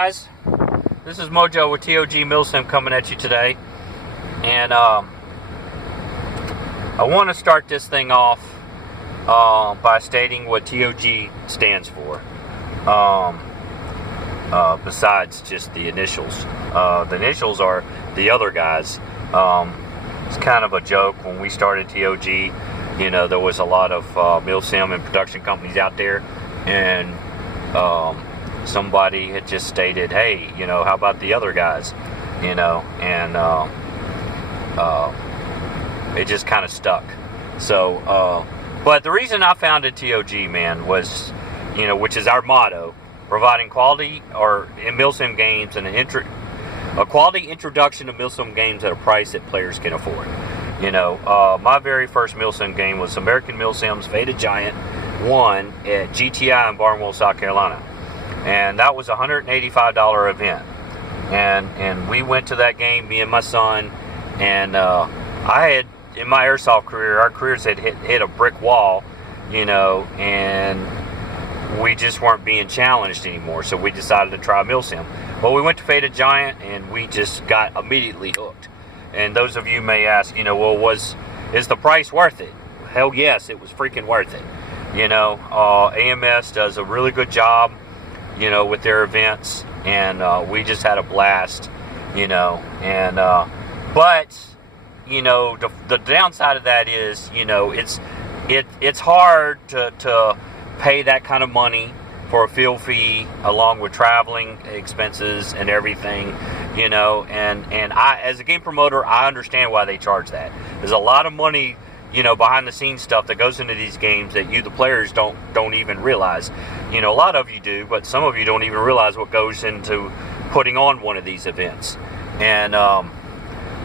Guys, this is Mojo with TOG Milsim coming at you today, and I want to start this thing off by stating what TOG stands for, besides just the initials. The initials are the other guys. It's kind of a joke. When we started TOG, you know, there was a lot of Milsim and production companies out there, and somebody had just stated, hey, you know, how about the other guys, you know, and it just kind of stuck. So, but the reason I founded TOG, man, was, you know, which is our motto, providing quality in Milsim games and a quality introduction to Milsim games at a price that players can afford. You know, my very first Milsim game was American Milsim's Faded Giant 1 at GTI in Barnwell, South Carolina. And that was a $185 event. And we went to that game, me and my son, and I had, in my airsoft career, our careers had hit a brick wall, you know, and we just weren't being challenged anymore, so we decided to try Milsim. Well, we went to Faded Giant, and we just got immediately hooked. And those of you may ask, you know, well, is the price worth it? Hell yes, it was freaking worth it. You know, AMS does a really good job, you know, with their events, and we just had a blast, you know, and but, you know, the downside of that is, you know, it's hard to pay that kind of money for a field fee along with traveling expenses and everything, you know, and I, as a game promoter, I understand why they charge that. There's a lot of money, you know, behind the scenes stuff that goes into these games that you, the players, don't even realize. You know, a lot of you do, but some of you don't even realize what goes into putting on one of these events. And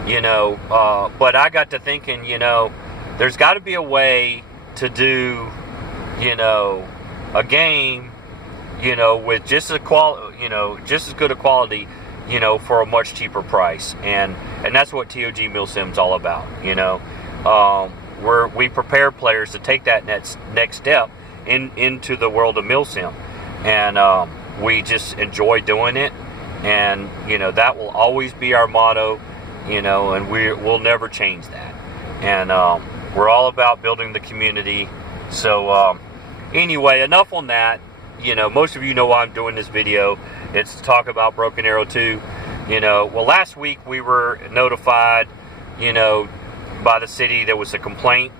you know, but I got to thinking, you know, there's got to be a way to do, you know, a game, you know, with just as good a quality, you know, for a much cheaper price, and that's what TOG Milsim's all about. You know, we prepare players to take that next step into the world of Milsim, and we just enjoy doing it, and you know, that will always be our motto, you know, and we'll never change that, and we're all about building the community. So anyway, enough on that. You know, most of you know why I'm doing this video. It's to talk about Broken Arrow 2. You know, well, last week we were notified, you know, by the city there was a complaint,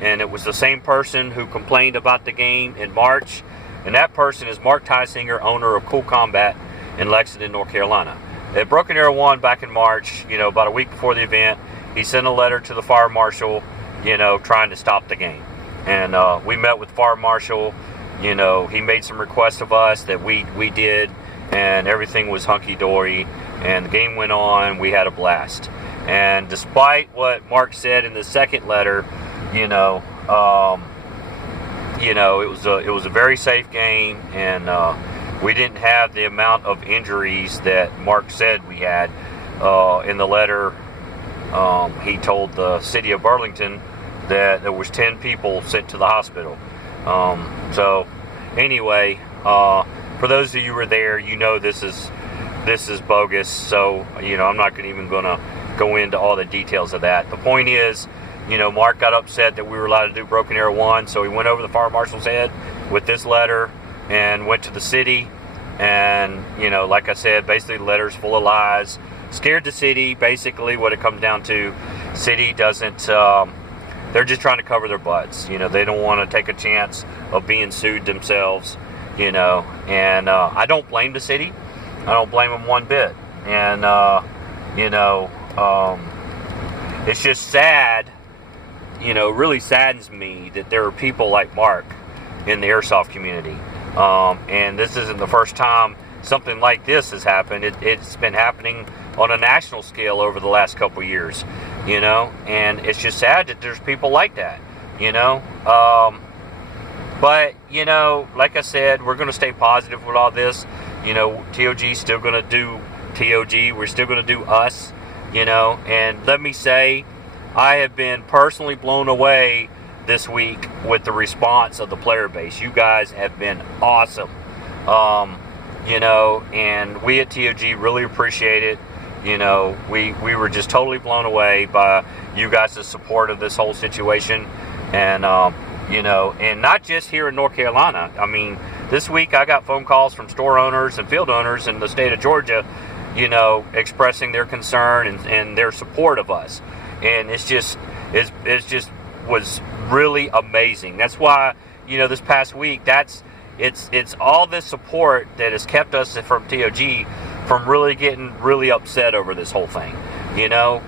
and it was the same person who complained about the game in March, and that person is Mark Tysinger, owner of Cool Combat in Lexington, North Carolina. At Broken Arrow 1 back in March, you know, about a week before the event, he sent a letter to the fire marshal, you know, trying to stop the game. And we met with fire marshal. You know, he made some requests of us that we did, and everything was hunky-dory, and the game went on. We had a blast. And despite what Mark said in the second letter, you know, it was a very safe game, and we didn't have the amount of injuries that Mark said we had. In the letter, he told the city of Burlington that there was 10 people sent to the hospital. So anyway, for those of you who were there, you know this is bogus. So, you know, I'm not even going to go into all the details of that. The point is, you know, Mark got upset that we were allowed to do Broken Arrow 1, so he went over the fire marshal's head with this letter and went to the city. And, you know, like I said, basically the letter's full of lies. Scared the city, basically what it comes down to. City doesn't... they're just trying to cover their butts. You know, they don't want to take a chance of being sued themselves, you know. And I don't blame the city. I don't blame them one bit. And, you know, it's just sad, you know, really saddens me that there are people like Mark in the airsoft community. And this isn't the first time something like this has happened. It's been happening on a national scale over the last couple of years, you know, and it's just sad that there's people like that, you know. But, you know, like I said, we're going to stay positive with all this. You know, TOG's still going to do TOG. We're still going to do us, you know. And let me say, I have been personally blown away this week with the response of the player base. You guys have been awesome. and we at TOG really appreciate it. We were just totally blown away by you guys' support of this whole situation. And, and not just here in North Carolina. I mean, this week I got phone calls from store owners and field owners in the state of Georgia, expressing their concern and their support of us. And it's just was really amazing. That's why, this past week, it's all this support that has kept us from TOG from really getting really upset over this whole thing,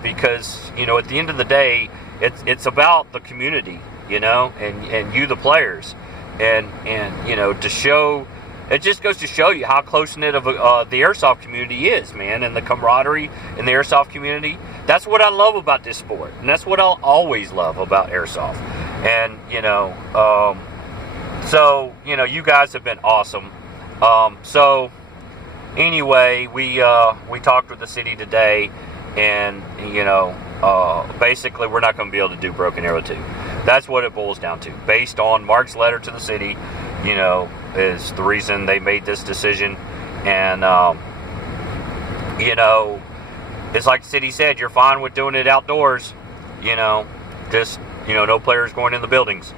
because, at the end of the day, it's about the community, and you, the players, and to show, it just goes to show you how close-knit of the airsoft community is, man, and the camaraderie in the airsoft community. That's what I love about this sport, and that's what I'll always love about airsoft. And, so, you guys have been awesome. So, anyway, we talked with the city today, and, basically we're not going to be able to do Broken Arrow 2. That's what it boils down to. Based on Mark's letter to the city, is the reason they made this decision. And, it's like the city said, you're fine with doing it outdoors, just, no players going in the buildings.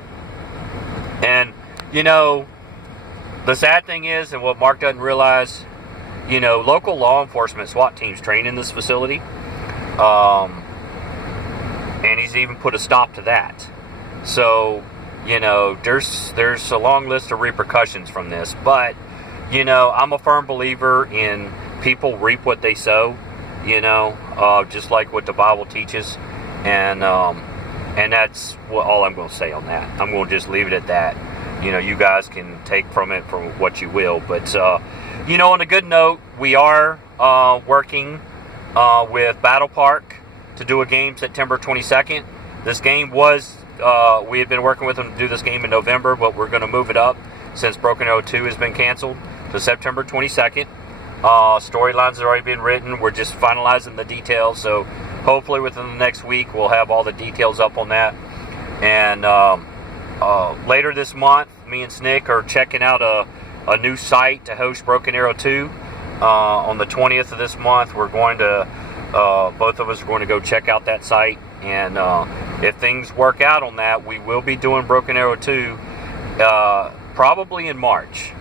And, the sad thing is, and what Mark doesn't realize, local law enforcement SWAT teams train in this facility. And he's even put a stop to that. So, there's a long list of repercussions from this. But, I'm a firm believer in people reap what they sow, just like what the Bible teaches. And that's all I'm going to say on that. I'm going to just leave it at that. You guys can take from it for what you will. But, on a good note, we are working with Battle Park to do a game September 22nd. This game was, we had been working with them to do this game in November, but we're going to move it up since Broken Arrow 2 has been canceled to September 22nd. Storylines have already been written. We're just finalizing the details. So hopefully within the next week, we'll have all the details up on that. And later this month, me and Snick are checking out a new site to host Broken Arrow 2. On the 20th of this month, we're going to, both of us are going to go check out that site. And if things work out on that, we will be doing Broken Arrow 2 probably in March.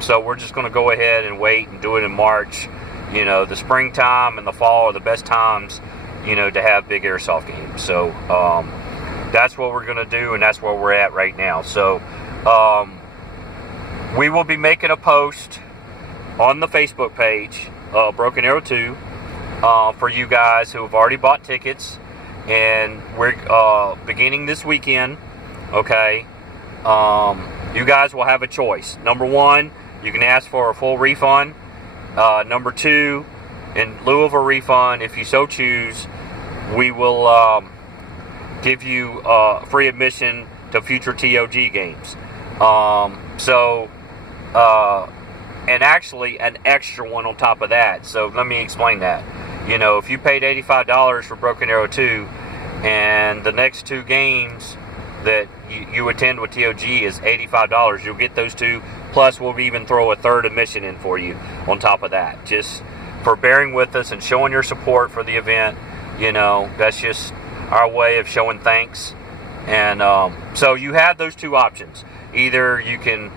So we're just going to go ahead and wait and do it in March. The springtime and the fall are the best times, to have big airsoft games. So that's what we're going to do, and that's where we're at right now. So we will be making a post on the Facebook page, Broken Arrow 2, for you guys who have already bought tickets. And we're beginning this weekend, okay? You guys will have a choice. Number one, you can ask for a full refund. Number two, in lieu of a refund, if you so choose, we will give you free admission to future TOG games. And actually an extra one on top of that. So let me explain that. If you paid $85 for Broken Arrow 2, and the next two games that you attend with TOG is $85, you'll get those two. Plus, we'll even throw a third admission in for you on top of that. Just for bearing with us and showing your support for the event. That's just our way of showing thanks. And so you have those two options. Either you can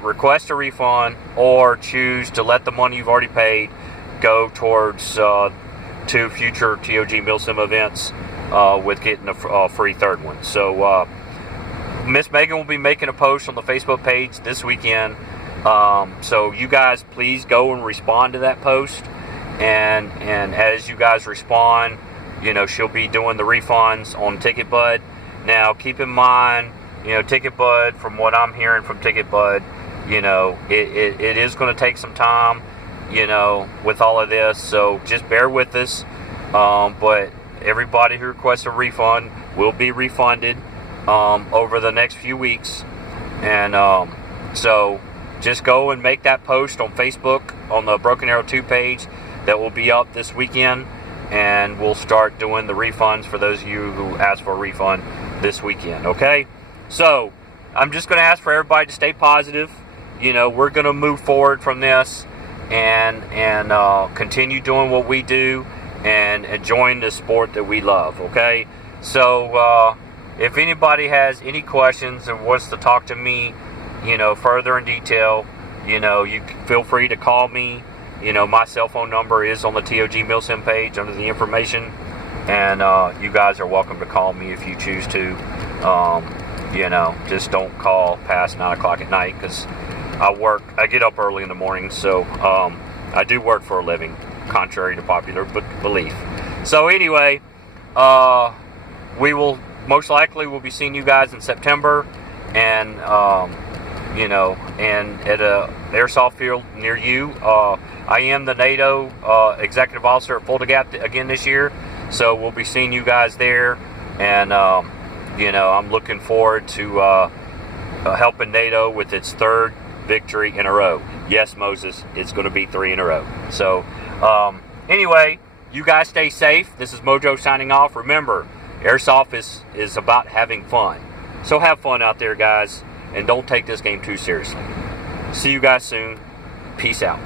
request a refund or choose to let the money you've already paid go towards two future TOG Milsim events with getting a free third one. So Miss Megan will be making a post on the Facebook page this weekend. So you guys please go and respond to that post. And as you guys respond, she'll be doing the refunds on TicketBud. Now keep in mind, TicketBud, from what I'm hearing from TicketBud, it is going to take some time, with all of this. So just bear with us. But everybody who requests a refund will be refunded over the next few weeks. And so just go and make that post on Facebook on the Broken Arrow 2 page that will be up this weekend. And we'll start doing the refunds for those of you who ask for a refund this weekend, okay? So I'm just going to ask for everybody to stay positive. we're going to move forward from this and continue doing what we do and enjoying the sport that we love. Okay, so if anybody has any questions and wants to talk to me, further in detail, you can feel free to call me. My cell phone number is on the TOG Milsim page under the information, and you guys are welcome to call me if you choose to. Just don't call past 9 o'clock at night, because I get up early in the morning, so I do work for a living, contrary to popular belief. So anyway, we will most likely will be seeing you guys in September, and and at a airsoft field near you. I am the NATO executive officer at Fulda Gap again this year, so we'll be seeing you guys there, and I'm looking forward to helping NATO with its third victory in a row. Yes, Moses, it's going to be 3 in a row. So anyway, you guys stay safe. This is Mojo signing off. Remember, airsoft is about having fun. So have fun out there, guys, and don't take this game too seriously. See you guys soon. Peace out.